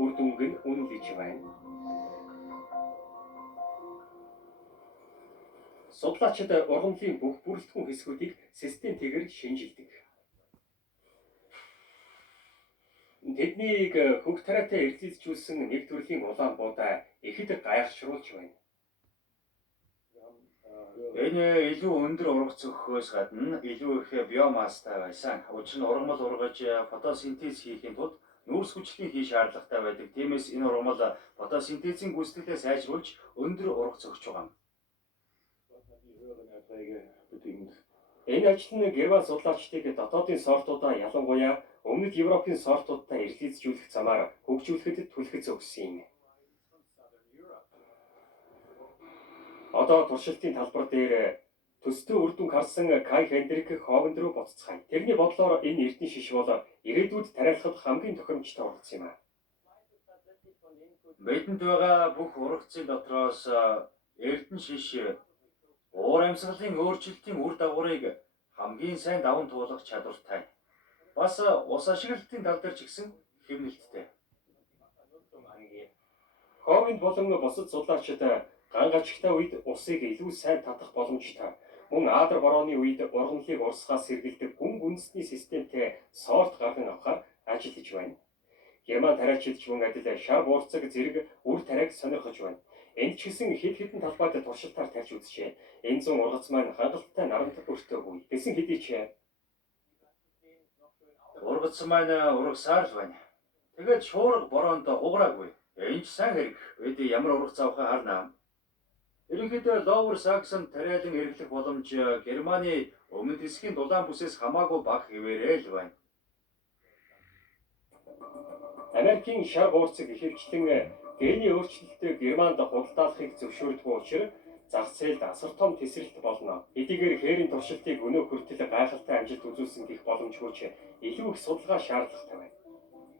үр дүнг нь үнэлж байна. Судлаачид ургамлын бүх бүрэлдэхүүн хэсгүүдийг системтэйгээр шинжилдэг. Тэднийг хөх тариатай эргэлзүүлсэн нэг төрлийн улаан буудаа ихэд гайхшруулж байна. Энэ илүү өндөр ургац өгөхөөс гадна илүү их биомасстай байсан. Учир нь ургамал ургаж фотосинтез хийхин тулд нүүрс хүчлийн хий шаардлагатай байдаг. Тиймээс энэ ургамал фотосинтезийн гүйцэтгэлээ сайжруулж өндөр ургац өгч байгаа юм. Энэ ажил нь Герман судлаачдыг дотоодын сортуудаа ялангуяа өмнөд Европын сортуудтай эргэлзүүлэх замаар хөгжүүлэхэд түлхэж өгсөн юм. Одоо туршилтын талбар дээр төстэй үр дүнг харсан Кай Хендрик Ховенд руу буцацгаая. Тэрний бодлоор энэ эрдэнэ шиш бол ирээдүйд тариалахад хамгийн тохиромжтой ургац юм а. Бидэнд байгаа бүх ургацын дотроос эрдэнэ шиш уур амьсгалын өөрчлөлтийн үр дагаврыг хамгийн сайн даван туулах чадвартай. Бас ус ашиглалтын тал дээр ч гэсэн хэмнэлттэй. Ховенд болон бусад судлаачид ган гажигтай үед усыг илүү сайн татах боломжтой. Мөн Адар борооны үед ургамлыг урсгаас сэргэлдэг гүн гүнзний системтэй сорт гарган авахар ажиллаж байна. Герман тариачид ч мөн адил шар буурцаг зэрэг үр тариаг сонирхож байна. Энд ч гэсэн хэд хэдэн талбайд туршилтаар тарьж үзжээ. Энэ зүүн ургац маань хангалттай нарандаг өртөөгүй. Гэсэн хэдий ч ургац маань ургасаар л байна. Тэгээд шуурга бороонд хугараагүй. Энэ ч сайн хэрэг. Бид ямар ургац авахаа харнаа. Ерөнхийдөө Ловер Саксон тариалан эргэлэх боломж Германы өмнөд хэсгийн дулаан бүсээс хамаагүй бага хэвээрээ л байна. Америкийн шар буурцаг ихэвчлэн гений өөрчлөлтөд Германд худалдаалахыг зөвшөөрдөг учраас зах зээлд асар том тесрэлт болно. Эдгээр хээрийн туршилтыг өнөө хүртэл гайхалтай амжилт үзүүлсэн гэх боломжгүй ч илүү их судалгаа шаардлагатай байна.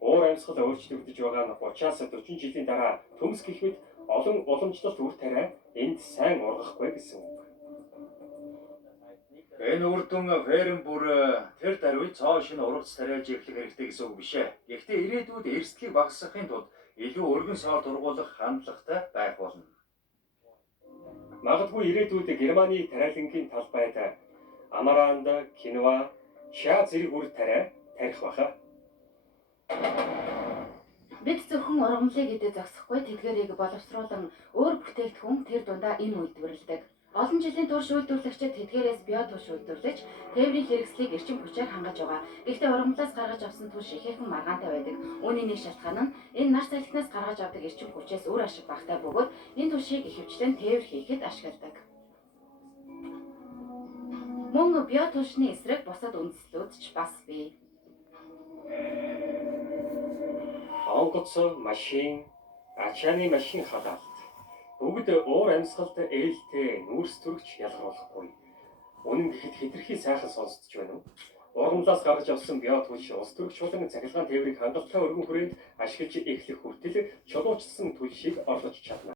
Уур амьсгал өөрчлөгдөж байгаа нь 30-40 жилийн дараа төмс гэх мэт олон уламжлалт үр тариа энд сайн ургахгүй гэсэн үг. Энэ үр дүн ферм бүр тэр даруй цоо шинэ ургац тариалж эхлэх хэрэгтэй гэсэн үг биш ээ. Гэхдээ ирээдүйд эрсдлийг багасгахын тулд илүү өргөн сорт ургуулах хандлагатай байх болно. Магадгүй ирээдүйд Германы тариалангийн талбайд амаранд, киноа, ча зэрэг үр тариа тарих баха. Бид зөвхөн ургамлыг идэж зогсохгүй тэдгээрийг боловсруулан өөр бүтээгдэхүүн тэр дундаа энэ үйлдвэрлэдэг. Олон жилийн турш үйлдвэрлэгчид тэдгээрээс биотүлш үйлдвэрлэж тээврийн хэрэгслийг эрчим хүчээр хангаж байгаа. Гэхдээ ургамлаас гаргаж авсан түлш ихээхэн маргаантай байдаг. Үүний нэг шалтгаан нь энэ нар салхинаас гаргаж авдаг эрчим хүчээс үр ашиг багатай бөгөөд энэ түлшийг ихэвчлэн тээвэр хийхэд ашигладаг. Мөн биотүлшний эсрэг бусад үндэслүүд ч бас бий. Онгоц, машин, ачааны машин халаалт. Бүгд уур амьсгалд ээлтэй нүүрс төрөгч ялгаруулахгүй. Үнэн гэхэд хэтэрхий сайхан сонсдож байна уу? Ургамлаас гаргаж авсан биотүлш ус төрөгч болон цахилгаан тээврийг хангалттай өргөн хүрээнд ашиглаж эхлэх хүртэл чулуужсан түлшийг орлож чадна.